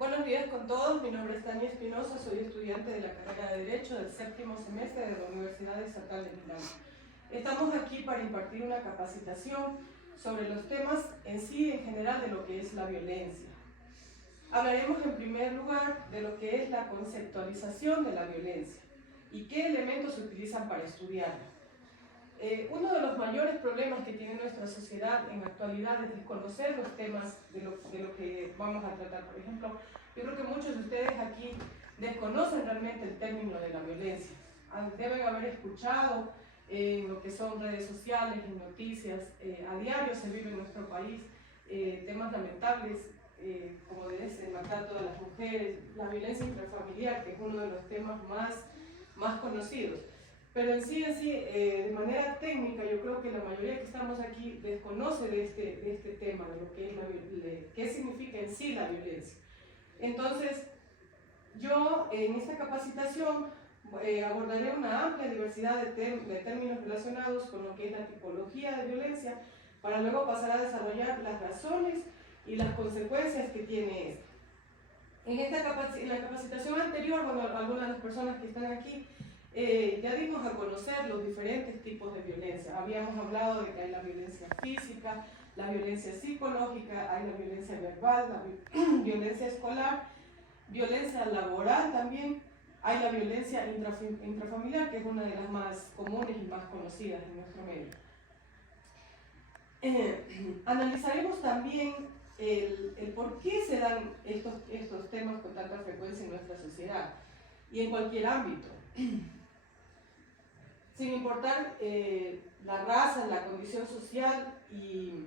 Buenos días con todos, mi nombre es Tania Espinosa, soy estudiante de la carrera de Derecho del séptimo semestre de la Universidad Estatal de Milán. Estamos aquí para impartir una capacitación sobre los temas en sí, en general, de lo que es la violencia. Hablaremos en primer lugar de lo que es la conceptualización de la violencia y qué elementos se utilizan para estudiarla. Uno de los mayores problemas que tiene nuestra sociedad en la actualidad es desconocer los temas de lo que vamos a tratar. Por ejemplo, yo creo que muchos de ustedes aquí desconocen realmente el término de la violencia. Deben haber escuchado lo que son redes sociales y noticias. A diario se vive en nuestro país temas lamentables como el maltrato de las mujeres, la violencia intrafamiliar, que es uno de los temas más conocidos. Pero en sí, de manera técnica, yo creo que la mayoría que estamos aquí desconoce de este tema, de lo que es qué significa en sí la violencia. Entonces, yo en esta capacitación abordaré una amplia diversidad de términos relacionados con lo que es la tipología de violencia, para luego pasar a desarrollar las razones y las consecuencias que tiene esta. En la capacitación anterior, bueno, algunas de las personas que están aquí, ya dimos a conocer los diferentes tipos de violencia. Habíamos hablado de que hay la violencia física, la violencia psicológica, hay la violencia verbal, la violencia escolar, violencia laboral también, hay la violencia intrafamiliar, que es una de las más comunes y más conocidas en nuestro medio. Analizaremos también el por qué se dan estos temas con tanta frecuencia en nuestra sociedad y en cualquier ámbito. Sin importar la raza, la condición social, y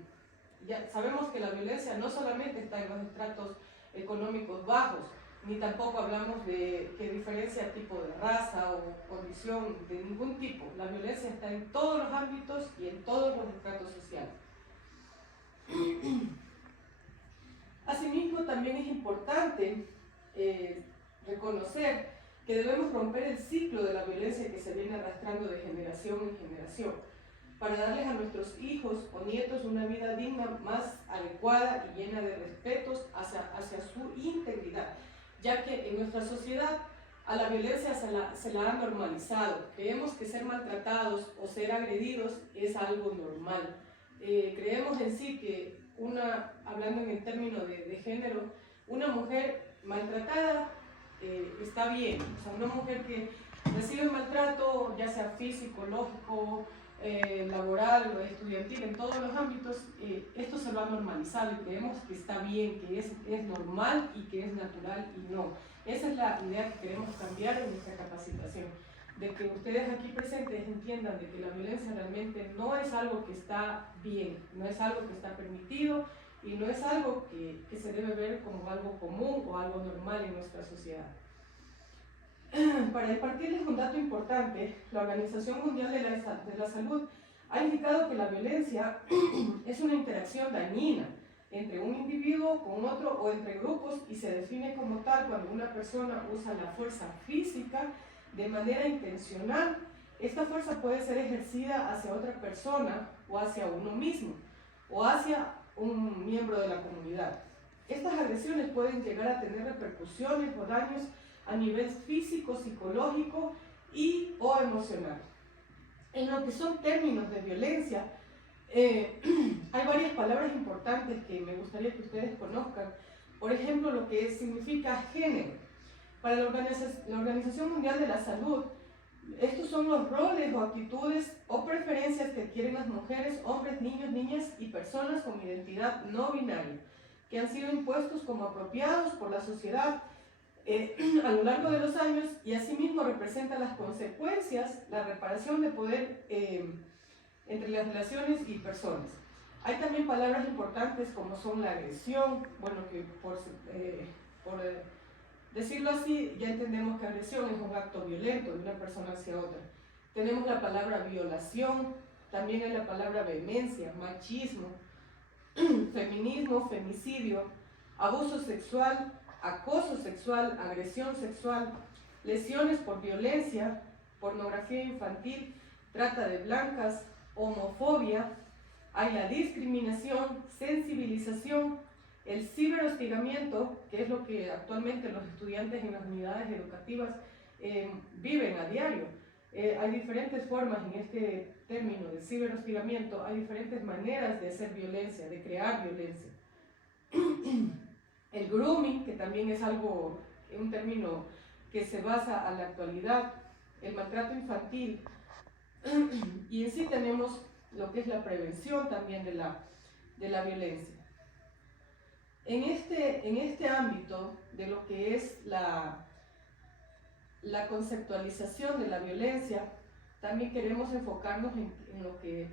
ya sabemos que la violencia no solamente está en los estratos económicos bajos, ni tampoco hablamos de qué diferencia tipo de raza o condición de ningún tipo. La violencia está en todos los ámbitos y en todos los estratos sociales. Asimismo, también es importante reconocer que debemos romper el ciclo de la violencia que se viene arrastrando de generación en generación, para darles a nuestros hijos o nietos una vida digna, más adecuada y llena de respetos hacia su integridad, ya que en nuestra sociedad a la violencia se la ha normalizado. Creemos que ser maltratados o ser agredidos es algo normal. Creemos en sí que hablando en el término de género, una mujer maltratada está bien. O sea, una mujer que recibe maltrato, ya sea físico, lógico, laboral o estudiantil, en todos los ámbitos, esto se lo ha normalizado y creemos que está bien, que es normal y que es natural, y no. Esa es la idea que queremos cambiar en nuestra capacitación, de que ustedes aquí presentes entiendan de que la violencia realmente no es algo que está bien, no es algo que está permitido y no es algo que se debe ver como algo común o algo normal en nuestra sociedad. Para impartirles un dato importante, la Organización Mundial de la Salud ha indicado que la violencia es una interacción dañina entre un individuo con otro o entre grupos, y se define como tal cuando una persona usa la fuerza física de manera intencional. Esta fuerza puede ser ejercida hacia otra persona o hacia uno mismo o hacia un miembro de la comunidad. Estas agresiones pueden llegar a tener repercusiones o daños a nivel físico, psicológico o emocional. En lo que son términos de violencia, hay varias palabras importantes que me gustaría que ustedes conozcan. Por ejemplo, lo que significa género. Para la Organización Mundial de la Salud, estos son los roles o actitudes o preferencias que adquieren las mujeres, hombres, niños, niñas y personas con identidad no binaria, que han sido impuestos como apropiados por la sociedad a lo largo de los años, y asimismo representa las consecuencias, la reparación de poder entre las relaciones y personas. Hay también palabras importantes como son la agresión, bueno, que por decirlo así, ya entendemos que agresión es un acto violento de una persona hacia otra. Tenemos la palabra violación, también hay la palabra vehemencia, machismo, feminismo, femicidio, abuso sexual, acoso sexual, agresión sexual, lesiones por violencia, pornografía infantil, trata de blancas, homofobia. Hay la discriminación, sensibilización, El ciberhostigamiento, que es lo que actualmente los estudiantes en las unidades educativas viven a diario. Hay diferentes formas en este término de ciberhostigamiento, hay diferentes maneras de hacer violencia, de crear violencia. El grooming, que también es algo, un término que se basa a la actualidad, el maltrato infantil, y en sí tenemos lo que es la prevención también de la violencia. En este ámbito de lo que es la conceptualización de la violencia, también queremos enfocarnos en lo que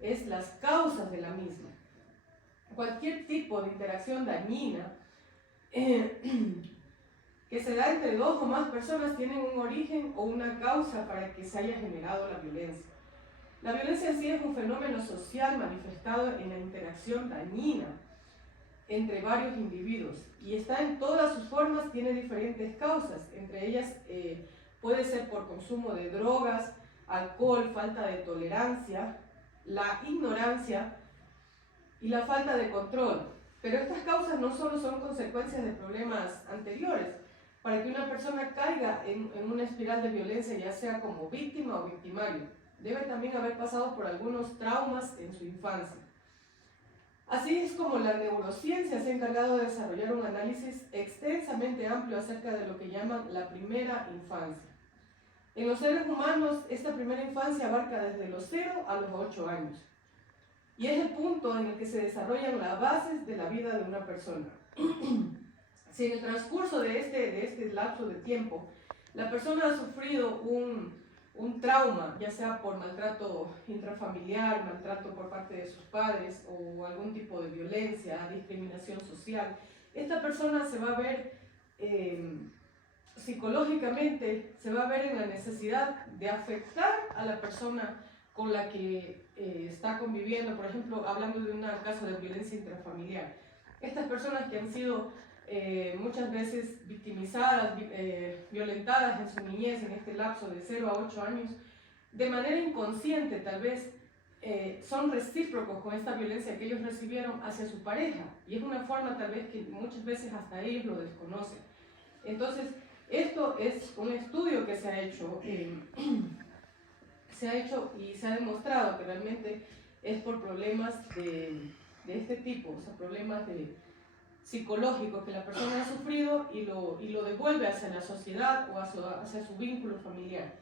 es las causas de la misma. Cualquier tipo de interacción dañina que se da entre dos o más personas tienen un origen o una causa para que se haya generado la violencia. La violencia en sí es un fenómeno social manifestado en la interacción dañina entre varios individuos y está en todas sus formas, tiene diferentes causas, entre ellas puede ser por consumo de drogas, alcohol, falta de tolerancia, la ignorancia y la falta de control. Pero estas causas no solo son consecuencias de problemas anteriores. Para que una persona caiga en una espiral de violencia, ya sea como víctima o victimario, debe también haber pasado por algunos traumas en su infancia. Así es como la neurociencia se ha encargado de desarrollar un análisis extensamente amplio acerca de lo que llaman la primera infancia. En los seres humanos, esta primera infancia abarca desde los 0 a los 8 años. Y es el punto en el que se desarrollan las bases de la vida de una persona. Si en el transcurso de este lapso de tiempo, la persona ha sufrido un trauma, ya sea por maltrato intrafamiliar, maltrato por parte de sus padres o algún tipo de violencia, discriminación social, esta persona se va a ver psicológicamente, se va a ver en la necesidad de afectar a la persona con la que está conviviendo, por ejemplo, hablando de un caso de violencia intrafamiliar. Estas personas que han sido muchas veces victimizadas, violentadas en su niñez, en este lapso de 0 a 8 años, de manera inconsciente tal vez son recíprocos con esta violencia que ellos recibieron hacia su pareja, y es una forma tal vez que muchas veces hasta ellos lo desconocen. Entonces, esto es un estudio que se ha hecho y se ha demostrado que realmente es por problemas de este tipo, o sea, problemas psicológicos que la persona ha sufrido y lo devuelve hacia la sociedad o hacia su vínculo familiar.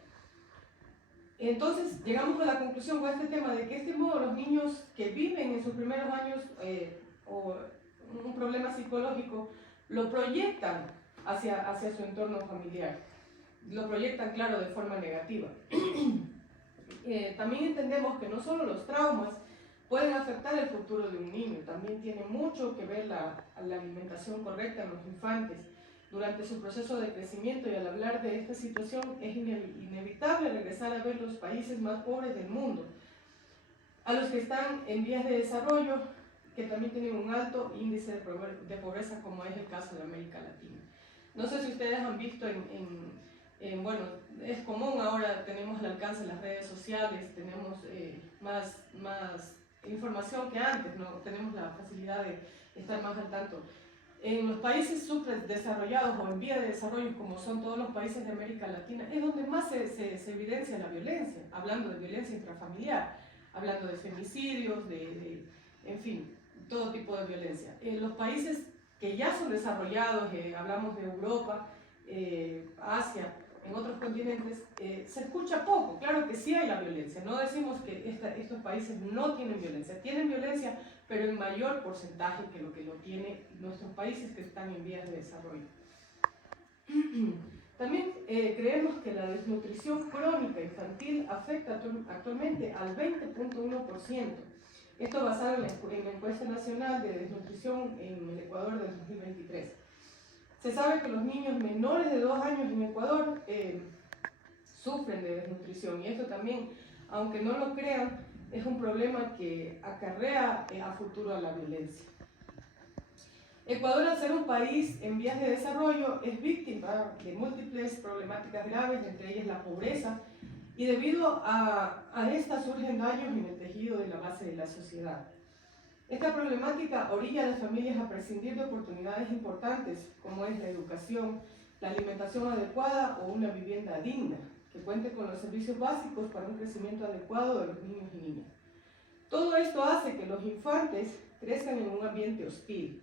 Entonces llegamos a la conclusión con este tema de que de este modo los niños que viven en sus primeros años o un problema psicológico lo proyectan hacia su entorno familiar, lo proyectan, claro, de forma negativa. También entendemos que no solo los traumas pueden afectar el futuro de un niño, también tiene mucho que ver la alimentación correcta en los infantes durante su proceso de crecimiento, y al hablar de esta situación es inevitable regresar a ver los países más pobres del mundo, a los que están en vías de desarrollo, que también tienen un alto índice de pobreza, como es el caso de América Latina. No sé si ustedes han visto bueno, es común ahora, tenemos al alcance de las redes sociales, tenemos más información que antes, ¿no? Tenemos la facilidad de estar más al tanto. En los países subdesarrollados o en vía de desarrollo, como son todos los países de América Latina, es donde más se evidencia la violencia, hablando de violencia intrafamiliar, hablando de femicidios, en fin, todo tipo de violencia. En los países que ya son desarrollados, hablamos de Europa, Asia, en otros continentes, se escucha poco. Claro que sí hay la violencia, no decimos que estos países no tienen violencia, pero en mayor porcentaje que lo tienen nuestros países que están en vías de desarrollo. También creemos que la desnutrición crónica infantil afecta actualmente al 20.1%. Esto basado en la encuesta nacional de desnutrición en el Ecuador del 2023. Se sabe que los niños menores de 2 años en Ecuador sufren de desnutrición, y esto también, aunque no lo crean, es un problema que acarrea a futuro a la violencia. Ecuador, al ser un país en vías de desarrollo, es víctima de múltiples problemáticas graves, entre ellas la pobreza, y debido a esta surgen daños en el tejido de la base de la sociedad. Esta problemática orilla a las familias a prescindir de oportunidades importantes, como es la educación, la alimentación adecuada o una vivienda digna, que cuente con los servicios básicos para un crecimiento adecuado de los niños y niñas. Todo esto hace que los infantes crezcan en un ambiente hostil.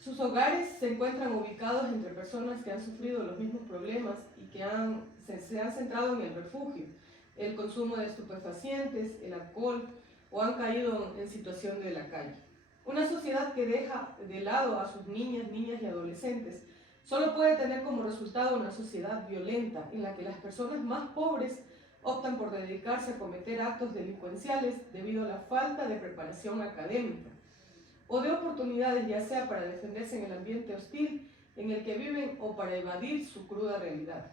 Sus hogares se encuentran ubicados entre personas que han sufrido los mismos problemas y que se han centrado en el refugio, el consumo de estupefacientes, el alcohol, o han caído en situación de la calle. Una sociedad que deja de lado a sus niñas y adolescentes solo puede tener como resultado una sociedad violenta en la que las personas más pobres optan por dedicarse a cometer actos delincuenciales debido a la falta de preparación académica o de oportunidades, ya sea para defenderse en el ambiente hostil en el que viven o para evadir su cruda realidad.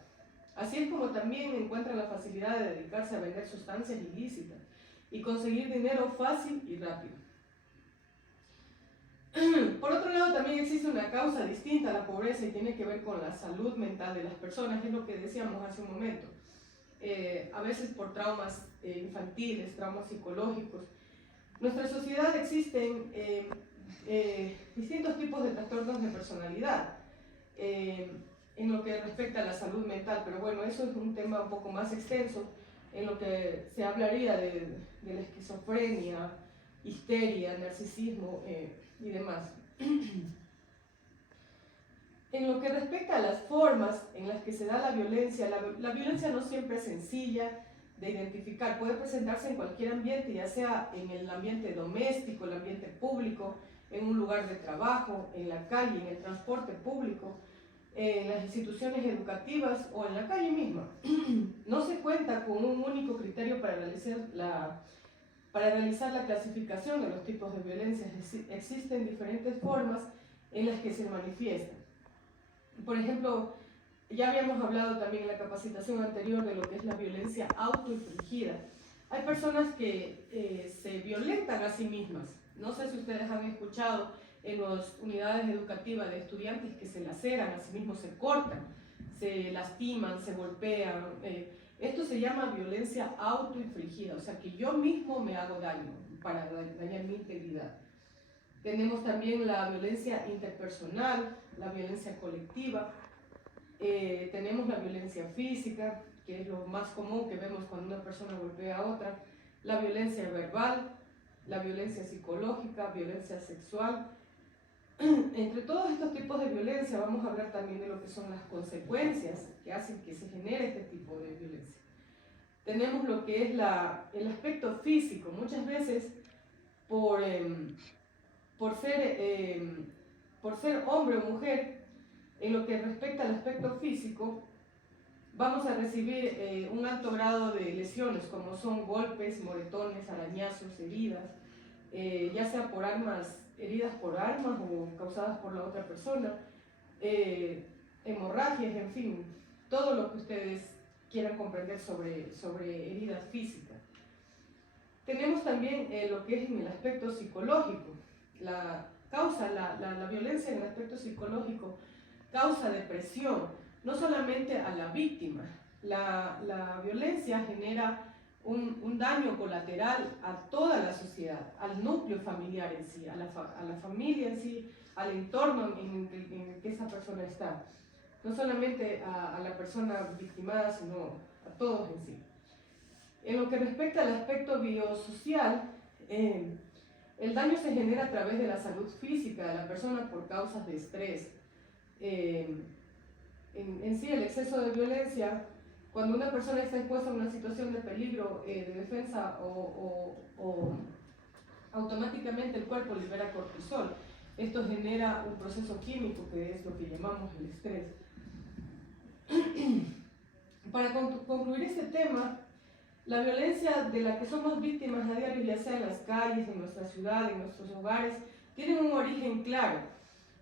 Así es como también encuentran la facilidad de dedicarse a vender sustancias ilícitas y conseguir dinero fácil y rápido. Por otro lado, también existe una causa distinta a la pobreza y tiene que ver con la salud mental de las personas, es lo que decíamos hace un momento. A veces por traumas infantiles, traumas psicológicos. En nuestra sociedad existen distintos tipos de trastornos de personalidad en lo que respecta a la salud mental, pero bueno, eso es un tema un poco más extenso en lo que se hablaría de la esquizofrenia, histeria, narcisismo y demás. En lo que respecta a las formas en las que se da la violencia no siempre es sencilla de identificar, puede presentarse en cualquier ambiente, ya sea en el ambiente doméstico, el ambiente público, en un lugar de trabajo, en la calle, en el transporte público, en las instituciones educativas o en la calle misma. No se cuenta con un único criterio para realizar la clasificación de los tipos de violencia. Existen diferentes formas en las que se manifiestan. Por ejemplo, ya habíamos hablado también en la capacitación anterior de lo que es la violencia autoinfligida. Hay personas que se violentan a sí mismas. No sé si ustedes han escuchado en las unidades educativas de estudiantes que se laceran a sí mismos, se cortan, se lastiman, se golpean. Esto se llama violencia autoinfligida, o sea que yo mismo me hago daño para dañar mi integridad. Tenemos también la violencia interpersonal, la violencia colectiva. Tenemos la violencia física, que es lo más común que vemos cuando una persona golpea a otra, la violencia verbal, la violencia psicológica, violencia sexual. Entre todos estos tipos de violencia vamos a hablar también de lo que son las consecuencias que hacen que se genere este tipo de violencia. Tenemos lo que es el aspecto físico. Muchas veces por ser hombre o mujer, en lo que respecta al aspecto físico, vamos a recibir un alto grado de lesiones, como son golpes, moretones, arañazos, heridas, ya sea por heridas por armas o causadas por la otra persona, hemorragias, en fin, todo lo que ustedes quieran comprender sobre heridas físicas. Tenemos también lo que es en el aspecto psicológico. La violencia en el aspecto psicológico causa depresión, no solamente a la víctima. La violencia genera un daño colateral a toda la sociedad, al núcleo familiar en sí, a la familia en sí, al entorno en el que esa persona está. No solamente a la persona victimada, sino a todos en sí. En lo que respecta al aspecto biosocial, el daño se genera a través de la salud física de la persona por causas de estrés. En sí, el exceso de violencia, cuando una persona está expuesta a una situación de peligro de defensa automáticamente el cuerpo libera cortisol. Esto genera un proceso químico que es lo que llamamos el estrés. Para concluir este tema, la violencia de la que somos víctimas a diario, ya sea en las calles, en nuestra ciudad, en nuestros hogares, tiene un origen claro.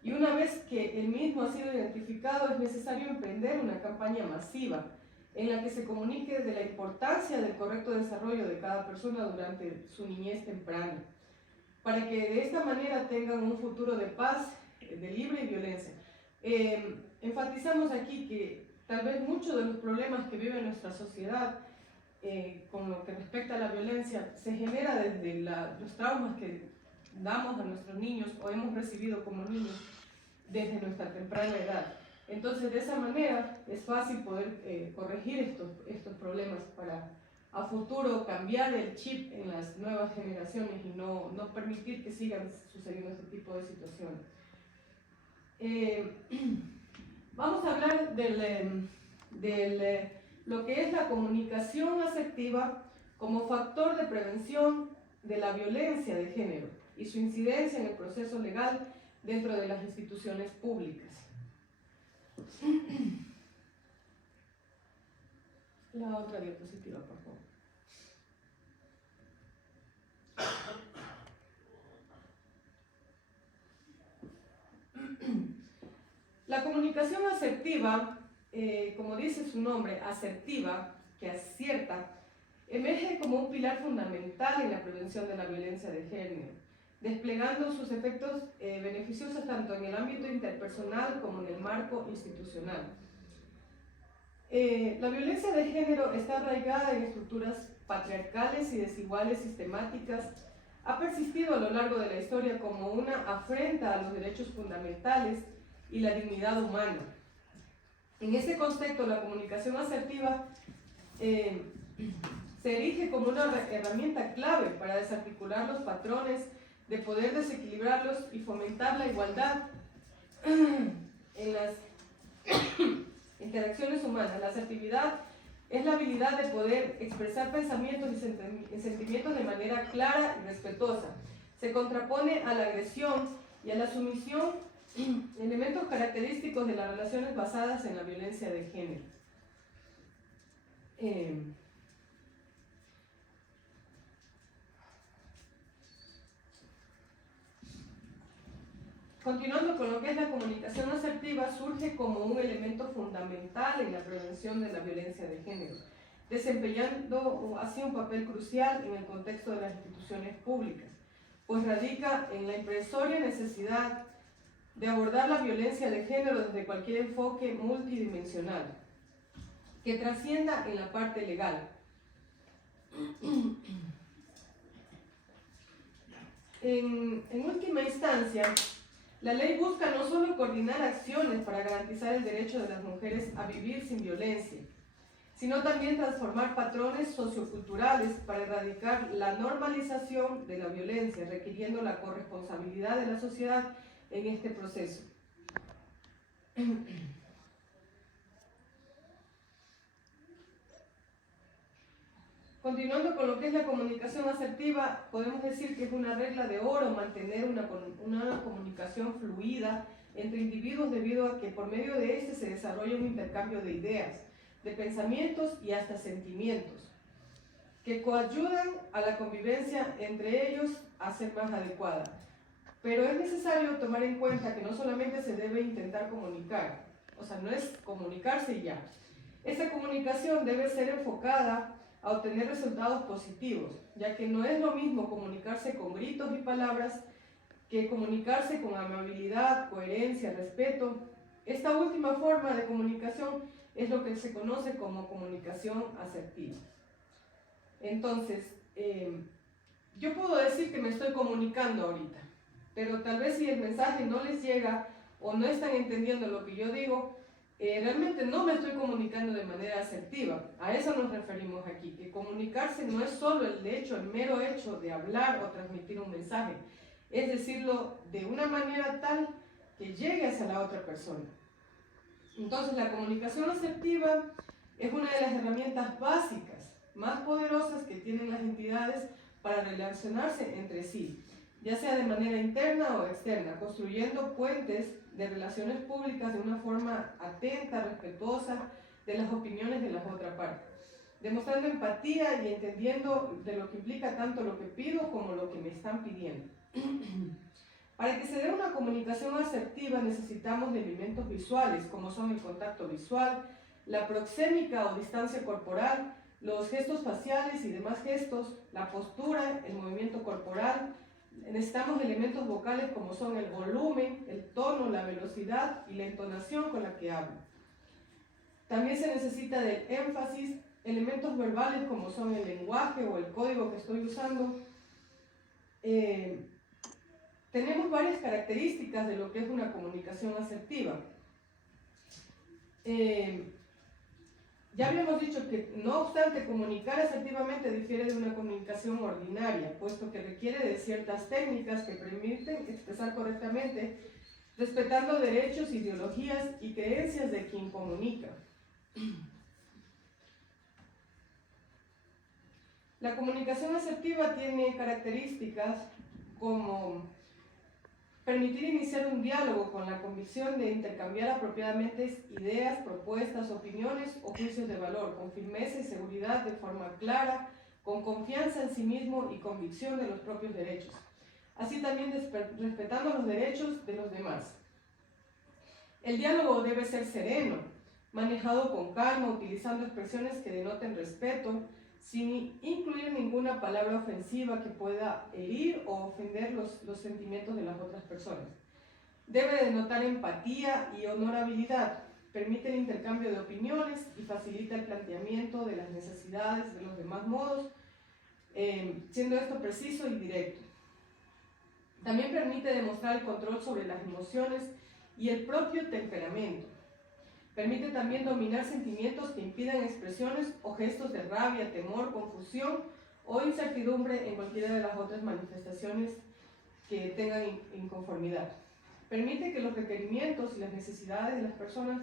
Y una vez que el mismo ha sido identificado, es necesario emprender una campaña masiva en la que se comunique de la importancia del correcto desarrollo de cada persona durante su niñez temprana, para que de esta manera tengan un futuro de paz, de libre violencia. Enfatizamos aquí que tal vez muchos de los problemas que vive nuestra sociedad con lo que respecta a la violencia se genera desde los traumas que damos a nuestros niños o hemos recibido como niños desde nuestra temprana edad. Entonces, de esa manera es fácil poder corregir estos problemas para a futuro cambiar el chip en las nuevas generaciones y no permitir que sigan sucediendo este tipo de situaciones. Vamos a hablar de lo que es la comunicación asertiva como factor de prevención de la violencia de género y su incidencia en el proceso legal dentro de las instituciones públicas. La otra diapositiva, por favor. La comunicación asertiva, como dice su nombre, asertiva, que acierta, emerge como un pilar fundamental en la prevención de la violencia de género, desplegando sus efectos beneficiosos tanto en el ámbito interpersonal como en el marco institucional. La violencia de género está arraigada en estructuras patriarcales y desiguales sistemáticas. Ha persistido a lo largo de la historia como una afrenta a los derechos fundamentales y la dignidad humana. En ese contexto, la comunicación asertiva se erige como una herramienta clave para desarticular los patrones de poder, desequilibrarlos y fomentar la igualdad en las interacciones humanas. La asertividad es la habilidad de poder expresar pensamientos y sentimientos de manera clara y respetuosa. Se contrapone a la agresión y a la sumisión, elementos característicos de las relaciones basadas en la violencia de género. Continuando con lo que es la comunicación asertiva, surge como un elemento fundamental en la prevención de la violencia de género, desempeñando así un papel crucial en el contexto de las instituciones públicas, pues radica en la impresoria necesidad de abordar la violencia de género desde cualquier enfoque multidimensional, que trascienda en la parte legal. En última instancia, la ley busca no solo coordinar acciones para garantizar el derecho de las mujeres a vivir sin violencia, sino también transformar patrones socioculturales para erradicar la normalización de la violencia, requiriendo la corresponsabilidad de la sociedad en este proceso. Continuando con lo que es la comunicación asertiva, podemos decir que es una regla de oro mantener una comunicación fluida entre individuos debido a que por medio de este se desarrolla un intercambio de ideas, de pensamientos y hasta sentimientos, que coayudan a la convivencia entre ellos a ser más adecuada. Pero es necesario tomar en cuenta que no solamente se debe intentar comunicar, o sea, no es comunicarse y ya. Esa comunicación debe ser enfocada a obtener resultados positivos, ya que no es lo mismo comunicarse con gritos y palabras que comunicarse con amabilidad, coherencia, respeto. Esta última forma de comunicación es lo que se conoce como comunicación asertiva. Entonces, yo puedo decir que me estoy comunicando ahorita, pero tal vez si el mensaje no les llega o no están entendiendo lo que yo digo, realmente no me estoy comunicando de manera asertiva. A eso nos referimos aquí, que comunicarse no es solo el mero hecho de hablar o transmitir un mensaje, es decirlo de una manera tal que llegue hacia la otra persona. Entonces, la comunicación asertiva es una de las herramientas básicas, más poderosas que tienen las entidades para relacionarse entre sí, ya sea de manera interna o externa, construyendo puentes de relaciones públicas de una forma atenta, respetuosa de las opiniones de la otra parte, demostrando empatía y entendiendo de lo que implica tanto lo que pido como lo que me están pidiendo. Para que se dé una comunicación asertiva necesitamos de elementos visuales, como son el contacto visual, la proxémica o distancia corporal, los gestos faciales y demás gestos, la postura, el movimiento corporal. Necesitamos elementos vocales como son el volumen, el tono, la velocidad y la entonación con la que hablo. También se necesita del énfasis elementos verbales como son el lenguaje o el código que estoy usando, tenemos varias características de lo que es una comunicación asertiva. Ya habíamos dicho que, no obstante, comunicar asertivamente difiere de una comunicación ordinaria, puesto que requiere de ciertas técnicas que permiten expresar correctamente, respetando derechos, ideologías y creencias de quien comunica. La comunicación asertiva tiene características como permitir iniciar un diálogo con la convicción de intercambiar apropiadamente ideas, propuestas, opiniones o juicios de valor, con firmeza y seguridad, de forma clara, con confianza en sí mismo y convicción de los propios derechos. Así también respetando los derechos de los demás. El diálogo debe ser sereno, manejado con calma, utilizando expresiones que denoten respeto, sin incluir ninguna palabra ofensiva que pueda herir o ofender los sentimientos de las otras personas. Debe denotar empatía y honorabilidad, permite el intercambio de opiniones y facilita el planteamiento de las necesidades de los demás modos, siendo esto preciso y directo. También permite demostrar el control sobre las emociones y el propio temperamento. Permite también dominar sentimientos que impidan expresiones o gestos de rabia, temor, confusión o incertidumbre en cualquiera de las otras manifestaciones que tengan inconformidad. Permite que los requerimientos y las necesidades de las personas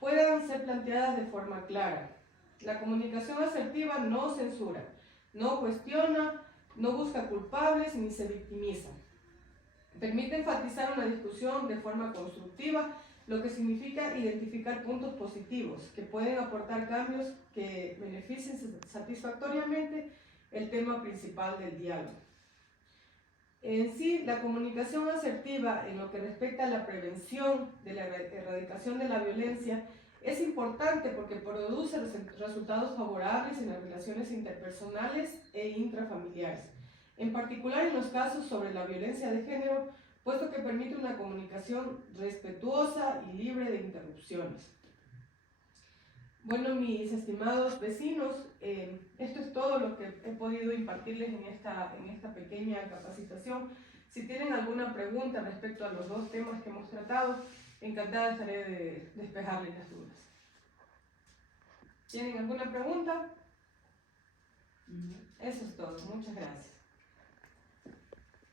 puedan ser planteadas de forma clara. La comunicación asertiva no censura, no cuestiona, no busca culpables ni se victimiza. Permite enfatizar una discusión de forma constructiva, lo que significa identificar puntos positivos que pueden aportar cambios que beneficien satisfactoriamente el tema principal del diálogo. En sí, la comunicación asertiva en lo que respecta a la prevención de la erradicación de la violencia es importante porque produce resultados favorables en las relaciones interpersonales e intrafamiliares, en particular en los casos sobre la violencia de género, puesto que permite una comunicación respetuosa y libre de interrupciones. Bueno, mis estimados vecinos, esto es todo lo que he podido impartirles en esta pequeña capacitación. Si tienen alguna pregunta respecto a los dos temas que hemos tratado, encantada estaré de despejarles las dudas. ¿Tienen alguna pregunta? Eso es todo. Muchas gracias.